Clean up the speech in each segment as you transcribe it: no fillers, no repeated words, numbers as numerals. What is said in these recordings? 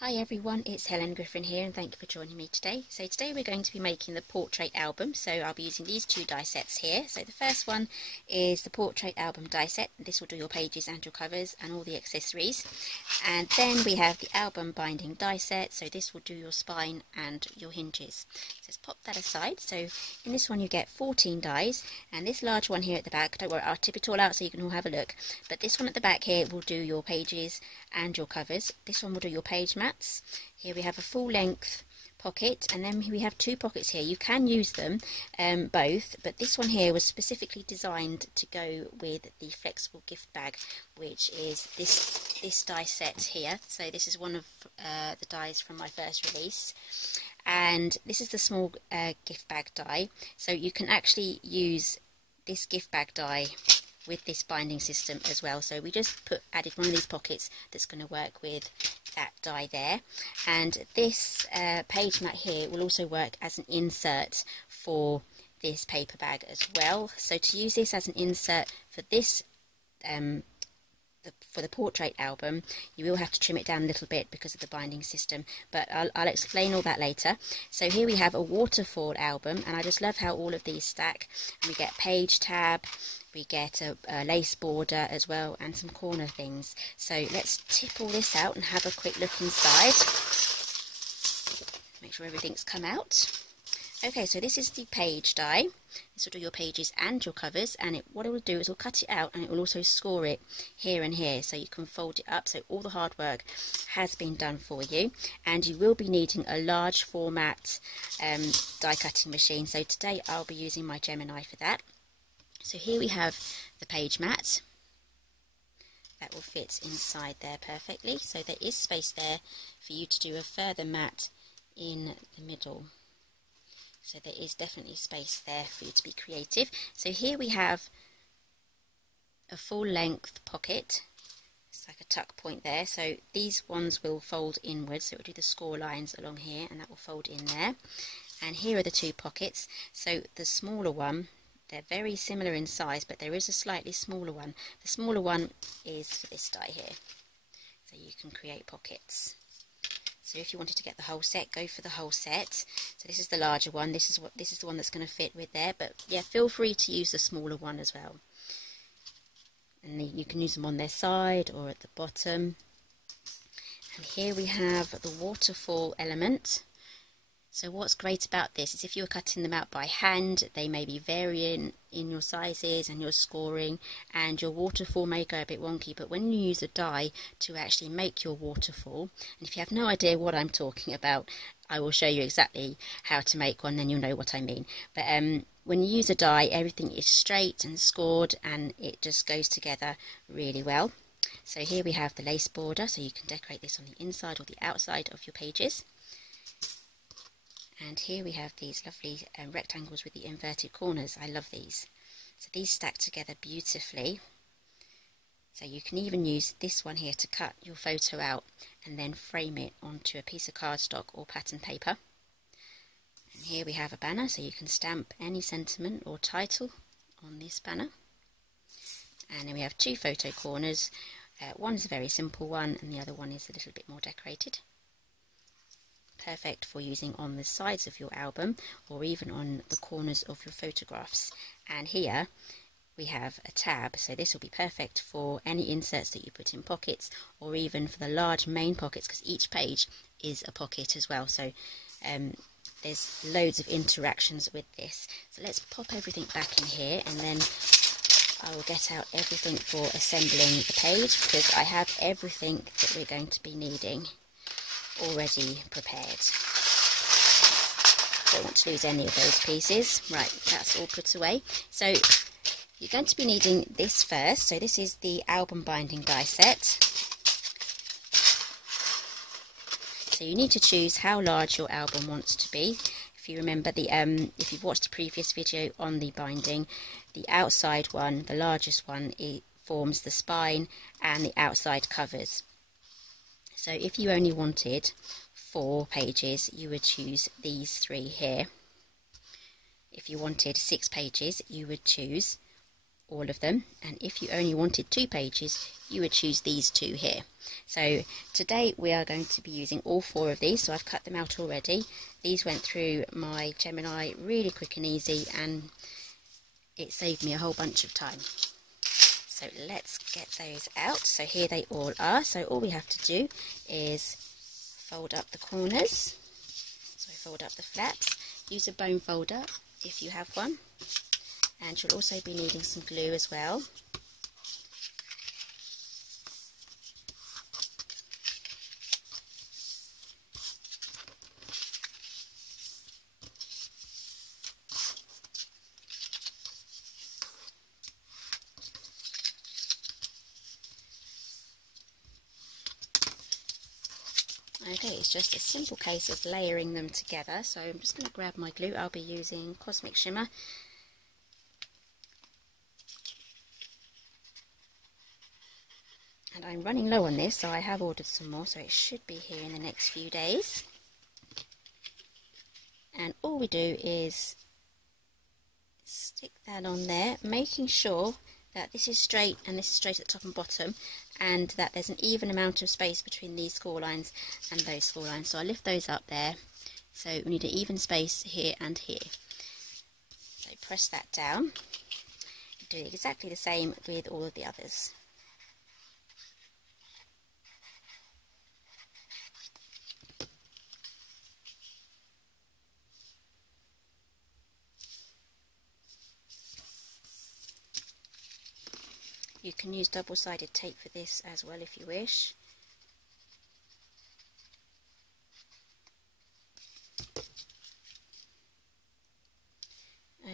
Hi everyone, it's Helen Griffin here and thank you for joining me today. So today we're going to be making the portrait album, so I'll be using these two die sets here. So the first one is the portrait album die set. This will do your pages and your covers and all the accessories. And then we have the album binding die set, so this will do your spine and your hinges. So let's pop that aside. So in this one you get 14 dies, and this large one here at the back, don't worry, I'll tip it all out so you can all have a look. But this one at the back here will do your pages and your covers. This one will do your page mats. Here we have a full length pocket, and then we have two pockets here. You can use them both, but this one here was specifically designed to go with the flexible gift bag, which is this die set here. So this is one of the dies from my first release, and this is the small gift bag die. So you can actually use this gift bag die with this binding system as well. So we just added one of these pockets that's going to work with that die there, and this page mat here will also work as an insert for this paper bag as well. So to use this as an insert for this for the portrait album, you will have to trim it down a little bit because of the binding system, but I'll explain all that later. So here we have a waterfall album, and I just love how all of these stack. And we get page tab, we get a lace border as well, and some corner things. So let's tip all this out and have a quick look inside. Make sure everything's come out. Okay, so this is the page die. This will do your pages and your covers, and what it will do is we'll cut it out, and it will also score it here and here, so you can fold it up. So all the hard work has been done for you, and you will be needing a large format die cutting machine. So today I'll be using my Gemini for that. So here we have the page mat. That will fit inside there perfectly. So there is space there for you to do a further mat in the middle. So there is definitely space there for you to be creative. So here we have a full length pocket. It's like a tuck point there. So these ones will fold inwards. So it will do the score lines along here, and that will fold in there. And here are the two pockets. So the smaller one, they're very similar in size, but there is a slightly smaller one. The smaller one is for this die here. So you can create pockets. So if you wanted to get the whole set, go for the whole set. So this is the larger one. This is the one that's going to fit with there. But yeah, feel free to use the smaller one as well. And you can use them on their side or at the bottom. And here we have the waterfall element. So what's great about this is if you're cutting them out by hand, they may be varying in your sizes and your scoring, and your waterfall may go a bit wonky. But when you use a die to actually make your waterfall, and if you have no idea what I'm talking about, I will show you exactly how to make one, then you'll know what I mean. But when you use a die, everything is straight and scored, and it just goes together really well. So here we have the lace border, so you can decorate this on the inside or the outside of your pages. And here we have these lovely rectangles with the inverted corners. I love these. So these stack together beautifully. So you can even use this one here to cut your photo out and then frame it onto a piece of cardstock or pattern paper. And here we have a banner, so you can stamp any sentiment or title on this banner. And then we have two photo corners. One is a very simple one, and the other one is a little bit more decorated. Perfect for using on the sides of your album or even on the corners of your photographs. And here we have a tab, so this will be perfect for any inserts that you put in pockets, or even for the large main pockets, because each page is a pocket as well. So there's loads of interactions with this. So let's pop everything back in here, and then I will get out everything for assembling the page, because I have everything that we're going to be needing already prepared. Don't want to lose any of those pieces. Right, that's all put away. So you're going to be needing this first. So this is the album binding die set. So you need to choose how large your album wants to be. If you remember if you've watched the previous video on the binding, the outside one, the largest one, it forms the spine and the outside covers. So if you only wanted 4 pages, you would choose these 3 here. If you wanted 6 pages, you would choose all of them, and if you only wanted 2 pages you would choose these 2 here. So today we are going to be using all 4 of these, so I've cut them out already. These went through my Gemini really quick and easy, and it saved me a whole bunch of time. So let's get those out. So here they all are. So all we have to do is fold up the corners, so fold up the flaps, use a bone folder if you have one, and you'll also be needing some glue as well. Okay, it's just a simple case of layering them together. So I'm just going to grab my glue. I'll be using Cosmic Shimmer. And I'm running low on this, so I have ordered some more, so it should be here in the next few days. And all we do is stick that on there, making sure that this is straight and this is straight at the top and bottom, and that there's an even amount of space between these score lines and those score lines. So I lift those up there, so we need an even space here and here. So press that down. Do exactly the same with all of the others. You can use double-sided tape for this as well if you wish.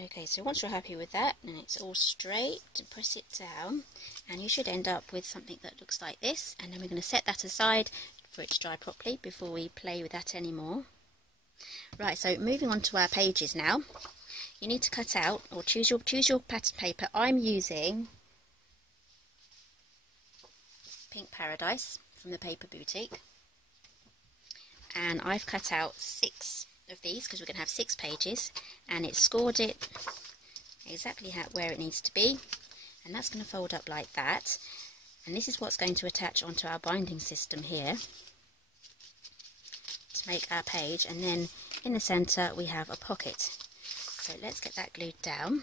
Okay, so once you're happy with that and it's all straight, press it down and you should end up with something that looks like this, and then we're going to set that aside for it to dry properly before we play with that anymore. Right, so moving on to our pages now. You need to cut out or choose your pattern paper. I'm using Pink Paradise from the Paper Boutique, and I've cut out 6 of these because we're going to have 6 pages, and it's scored it exactly where it needs to be, and that's going to fold up like that, and this is what's going to attach onto our binding system here to make our page. And then in the centre we have a pocket, so let's get that glued down.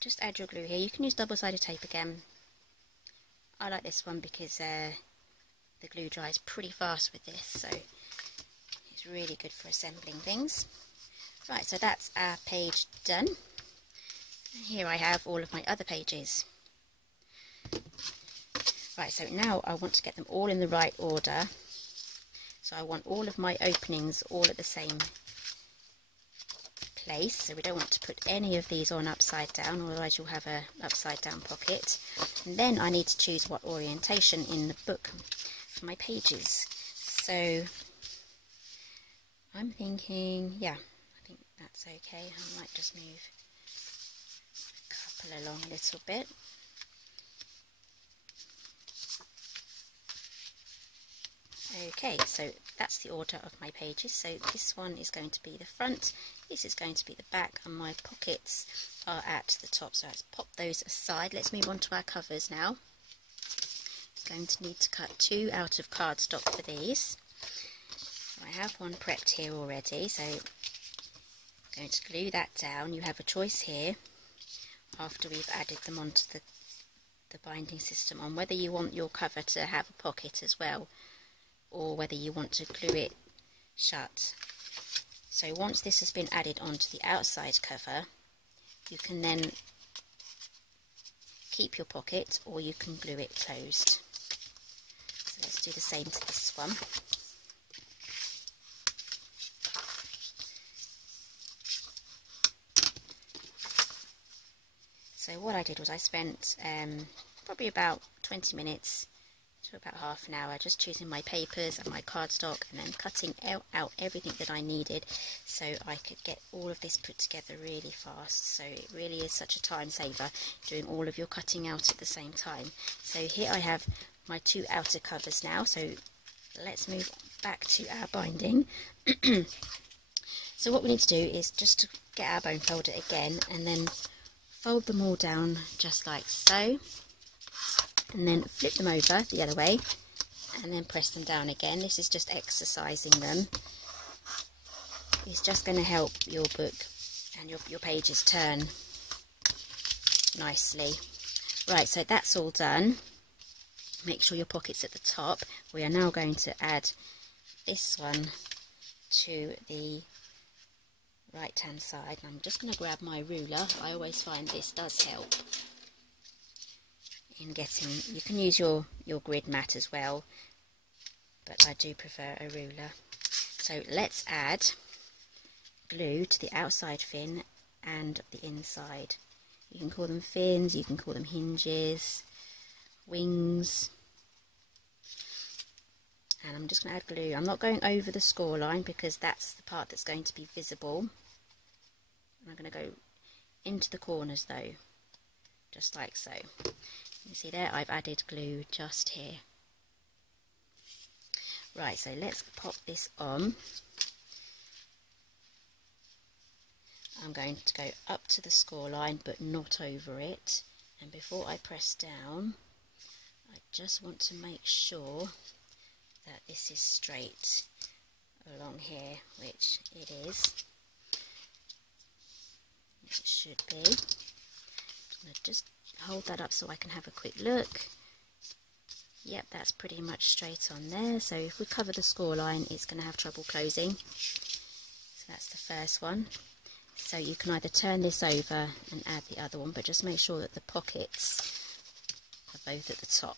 Just add your glue here. You can use double-sided tape again. I like this one because the glue dries pretty fast with this, so it's really good for assembling things. Right, so that's our page done. And here I have all of my other pages. Right, so now I want to get them all in the right order. So I want all of my openings all at the same place, so we don't want to put any of these on upside down, otherwise you'll have a upside down pocket. And then I need to choose what orientation in the book for my pages. So I'm thinking, yeah, I think that's okay. I might just move a couple along a little bit. Okay, so that's the order of my pages. So this one is going to be the front, this is going to be the back, and my pockets are at the top. So let's pop those aside. Let's move on to our covers now. I'm going to need to cut 2 out of cardstock for these. I have one prepped here already, so I'm going to glue that down. You have a choice here after we've added them onto the binding system on whether you want your cover to have a pocket as well, or whether you want to glue it shut. So once this has been added onto the outside cover, you can then keep your pocket or you can glue it closed. So let's do the same to this one. So what I did was I spent probably about 20 minutes to about half an hour just choosing my papers and my cardstock, and then cutting out everything that I needed so I could get all of this put together really fast. So it really is such a time saver doing all of your cutting out at the same time. So here I have my 2 outer covers now, so let's move back to our binding. So what we need to do is just to get our bone folder again, and then fold them all down just like so, and then flip them over the other way and then press them down again. This is just exercising them. It's just going to help your book and your pages turn nicely. Right, so that's all done. Make sure your pocket's at the top. We are now going to add this one to the right hand side. I'm just going to grab my ruler. I always find this does help in getting, you can use your grid mat as well, but I do prefer a ruler. So let's add glue to the outside fin and the inside. You can call them fins, you can call them hinges, wings. And I'm just going to add glue. I'm not going over the score line because that's the part that's going to be visible. I'm going to go into the corners though, just like so. You see there, I've added glue just here. Right, so let's pop this on. I'm going to go up to the score line but not over it. And before I press down, I just want to make sure that this is straight along here, which it is. It should be. I'm going to just hold that up so I can have a quick look. Yep, that's pretty much straight on there. So if we cover the score line, it's going to have trouble closing. So that's the first one. So you can either turn this over and add the other one, but just make sure that the pockets are both at the top.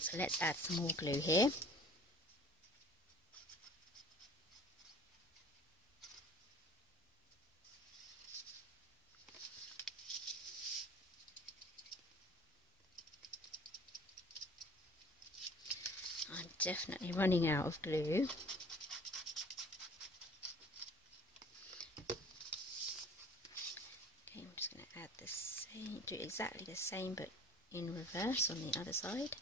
So let's add some more glue here. I'm definitely running out of glue. Okay, I'm just going to add the same, do exactly the same but in reverse on the other side.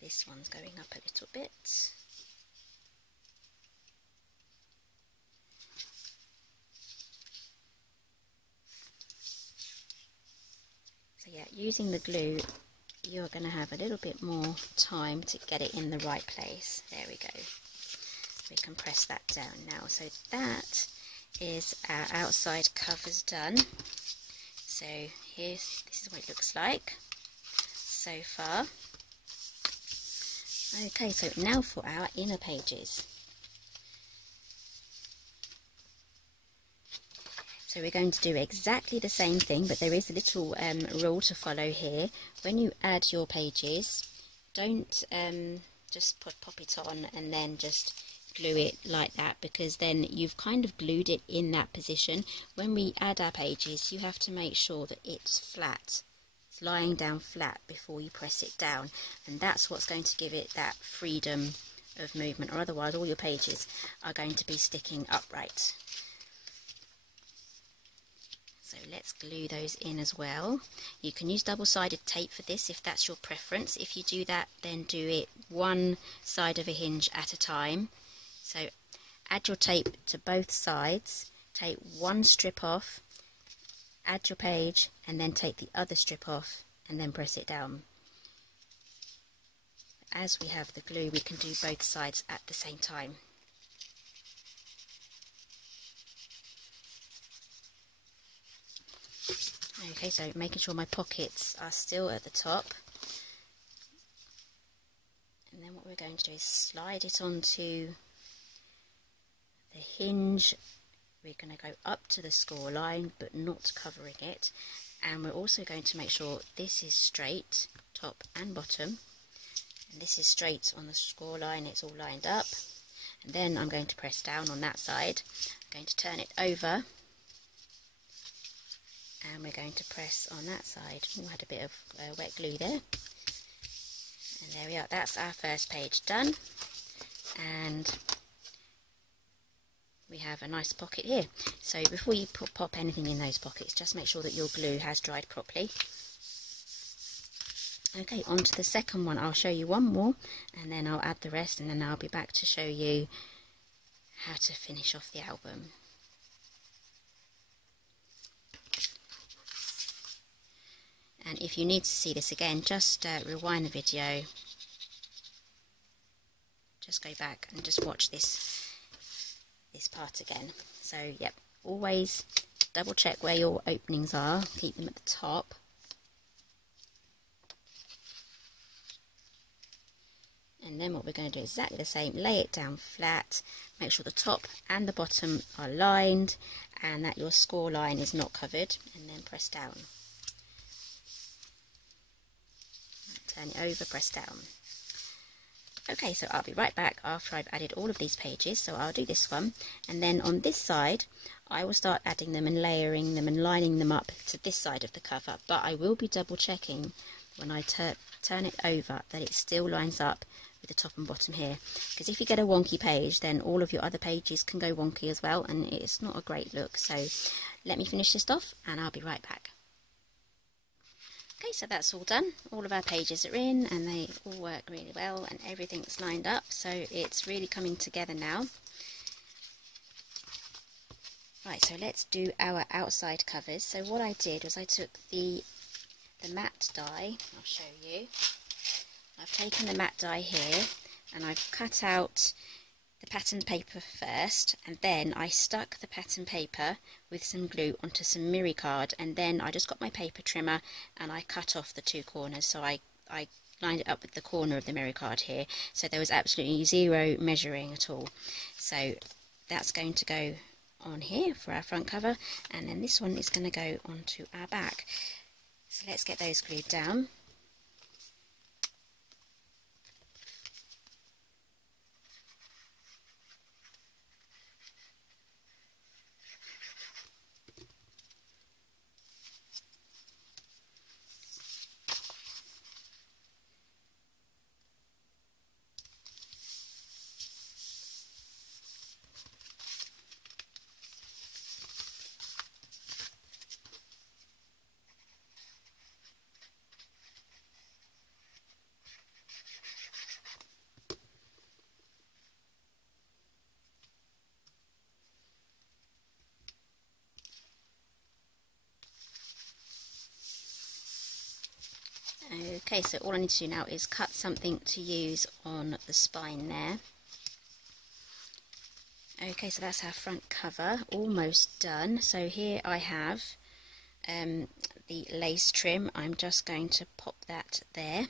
This one's going up a little bit. So yeah, using the glue, you're going to have a little bit more time to get it in the right place. There we go. We can press that down now. So that is our outside covers done. So here, this is what it looks like so far. Okay, so now for our inner pages. So we're going to do exactly the same thing, but there is a little rule to follow here. When you add your pages, don't just pop it on and then just glue it like that, because then you've kind of glued it in that position. When we add our pages, you have to make sure that it's flat. It's lying down flat before you press it down, and that's what's going to give it that freedom of movement, or otherwise all your pages are going to be sticking upright. So let's glue those in as well. You can use double-sided tape for this if that's your preference. If you do that, then do it one side of a hinge at a time. So add your tape to both sides, take one strip off, add your page, and then take the other strip off and then press it down. As we have the glue, we can do both sides at the same time. Okay, so making sure my pockets are still at the top. And then what we're going to do is slide it onto the hinge. We're going to go up to the score line but not covering it. And we're also going to make sure this is straight, top and bottom. And this is straight on the score line, it's all lined up. And then I'm going to press down on that side. I'm going to turn it over. And we're going to press on that side. Oh, I had a bit of wet glue there. And there we are, that's our first page done. And we have a nice pocket here. So before you pop anything in those pockets, just make sure that your glue has dried properly. Okay, on to the second one. I'll show you one more and then I'll add the rest, and then I'll be back to show you how to finish off the album. And if you need to see this again, just rewind the video, just go back and just watch this part again. So yep, always double check where your openings are, keep them at the top. And then what we're going to do is exactly the same, lay it down flat, make sure the top and the bottom are lined and that your score line is not covered, and then press down. Turn it over, press down. Okay, so I'll be right back after I've added all of these pages. So I'll do this one, and then on this side I will start adding them and layering them and lining them up to this side of the cover, but I will be double checking when I turn it over that it still lines up with the top and bottom here, because if you get a wonky page then all of your other pages can go wonky as well and it's not a great look. So let me finish this off and I'll be right back. Okay, so that's all done. All of our pages are in and they all work really well and everything's lined up, so it's really coming together now. Right, so let's do our outside covers. So what I did was I took the matte die, I'll show you. I've taken the matte die here and I've cut out the pattern paper first, and then I stuck the pattern paper with some glue onto some mirror card, and then I just got my paper trimmer and I cut off the two corners. So I lined it up with the corner of the mirror card here, so there was absolutely zero measuring at all. So that's going to go on here for our front cover, and then this one is going to go onto our back. So let's get those glued down. Okay, so all I need to do now is cut something to use on the spine there. Okay, so that's our front cover, almost done. So here I have the lace trim. I'm just going to pop that there.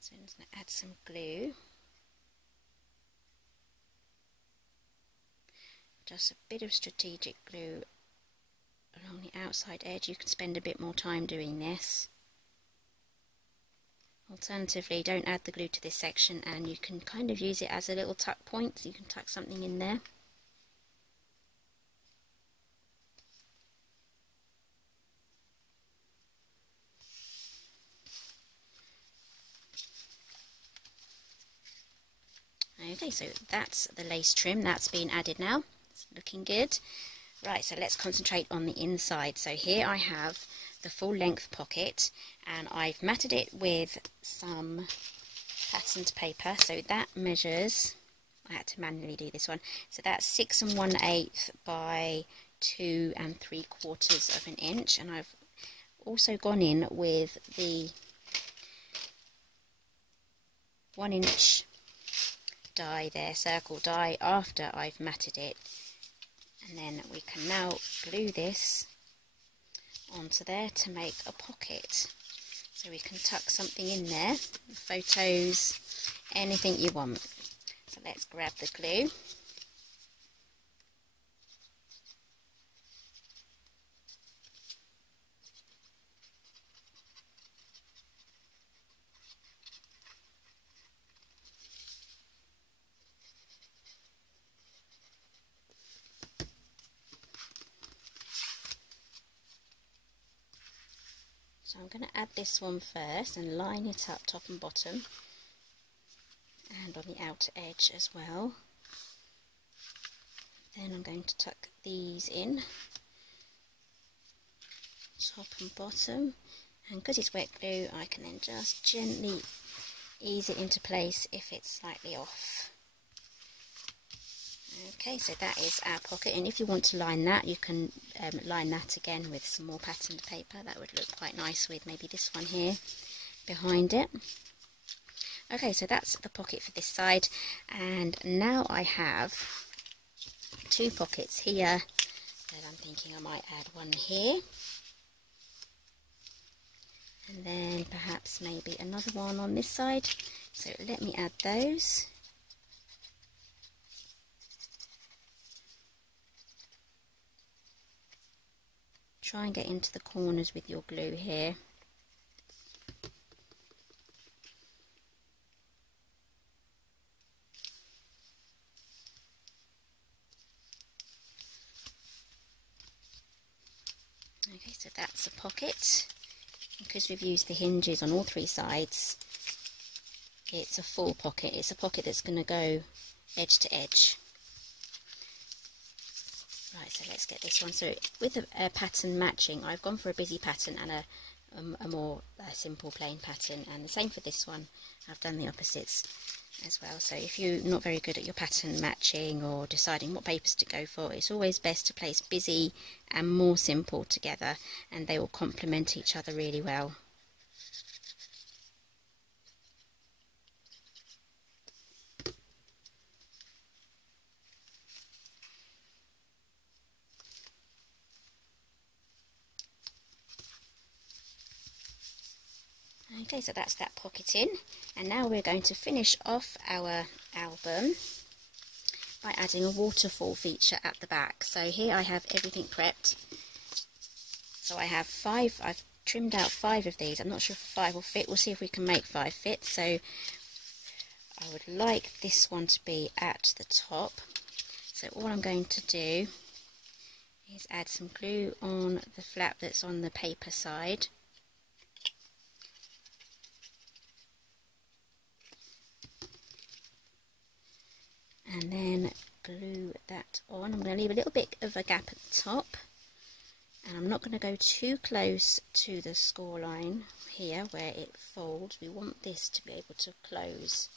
So I'm just going to add some glue. Just a bit of strategic glue along the outside edge. You can spend a bit more time doing this. Alternatively, don't add the glue to this section and you can kind of use it as a little tuck point, so you can tuck something in there. Okay, so that's the lace trim, that's been added now. It's looking good. Right, so let's concentrate on the inside. So here I have the full length pocket and I've matted it with some patterned paper. So that measures, I had to manually do this one, so that's 6 1/8 by 2 3/4 of an inch, and I've also gone in with the 1 inch die there, circle die, after I've matted it, and then we can now glue this onto there to make a pocket. So we can tuck something in there, photos, anything you want. So let's grab the glue. So I'm going to add this one first and line it up top and bottom and on the outer edge as well. Then I'm going to tuck these in, top and bottom, and because it's wet glue I can then just gently ease it into place if it's slightly off. Okay, so that is our pocket, and if you want to line that, you can line that again with some more patterned paper. That would look quite nice with maybe this one here behind it. Okay, so that's the pocket for this side, and now I have two pockets here that I'm thinking I might add one here, and then perhaps maybe another one on this side. So let me add those. Try and get into the corners with your glue here. Okay, so that's a pocket. Because we've used the hinges on all three sides, it's a full pocket. It's a pocket that's going to go edge to edge. Right, so let's get this one. So with a pattern matching, I've gone for a busy pattern and a more simple plain pattern, and the same for this one. I've done the opposites as well. So if you're not very good at your pattern matching or deciding what papers to go for, it's always best to place busy and more simple together, and they will complement each other really well. Okay, so that's that pocket in, and now we're going to finish off our album by adding a waterfall feature at the back. So here I have everything prepped. So I have five, I've trimmed out 5 of these. I'm not sure if 5 will fit. We'll see if we can make 5 fit. So I would like this one to be at the top. So all I'm going to do is add some glue on the flap that's on the paper side. And then glue that on. I'm going to leave a little bit of a gap at the top, and I'm not going to go too close to the score line here where it folds. We want this to be able to close,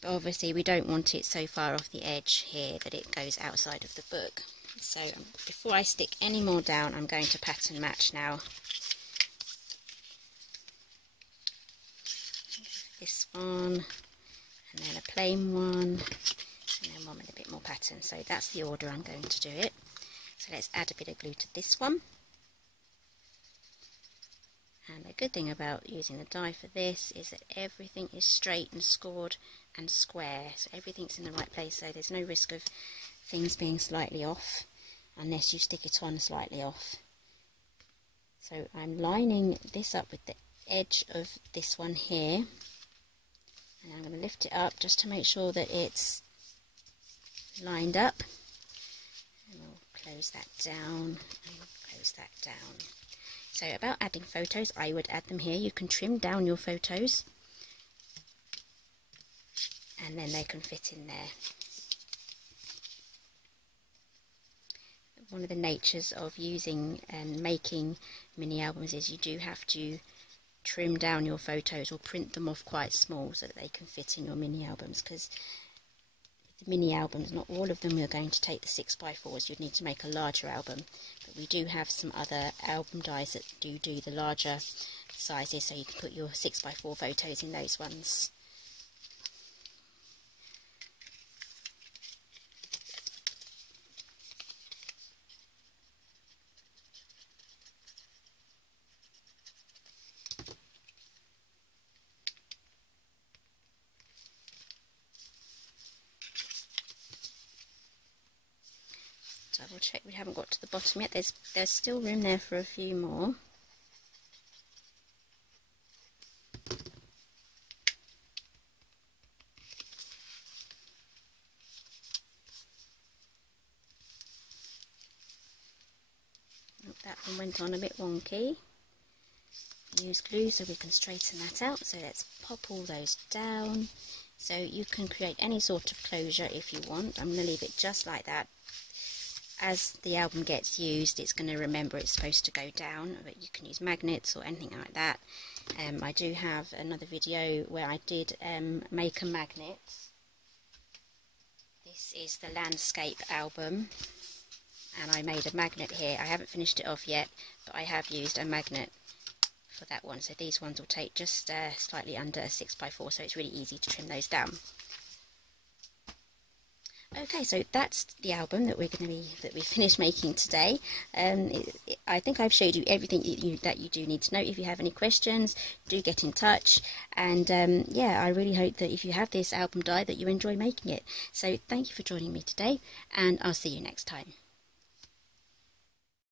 but obviously we don't want it so far off the edge here that it goes outside of the book. So before I stick any more down, I'm going to pattern match now. This one, and then a plain one, and then one with a bit more pattern. So that's the order I'm going to do it. So let's add a bit of glue to this one. And the good thing about using the die for this is that everything is straight and scored and square. So everything's in the right place, so there's no risk of things being slightly off unless you stick it on slightly off. So I'm lining this up with the edge of this one here. And I'm going to lift it up just to make sure that it's lined up. And we'll close that down and close that down. So about adding photos, I would add them here. You can trim down your photos and then they can fit in there. One of the natures of using and making mini albums is you do have to trim down your photos or print them off quite small so that they can fit in your mini albums, because the mini albums, not all of them are going to take the 6x4s. You'd need to make a larger album, but we do have some other album dies that do the larger sizes, so you can put your 6x4 photos in those ones. Double check we haven't got to the bottom yet. There's still room there for a few more. Oh, that one went on a bit wonky. use glue so we can straighten that out. So let's pop all those down. So you can create any sort of closure if you want. I'm going to leave it just like that. As the album gets used, it's going to remember it's supposed to go down, but you can use magnets or anything like that. I do have another video where I did make a magnet. This is the landscape album, and I made a magnet here. I haven't finished it off yet, but I have used a magnet for that one. So these ones will take just slightly under a 6x4, so it's really easy to trim those down. Okay, so that's the album that we finished making today. I think I've showed you everything that you do need to know. If you have any questions, do get in touch. And yeah, I really hope that if you have this album die, that you enjoy making it. So thank you for joining me today, and I'll see you next time.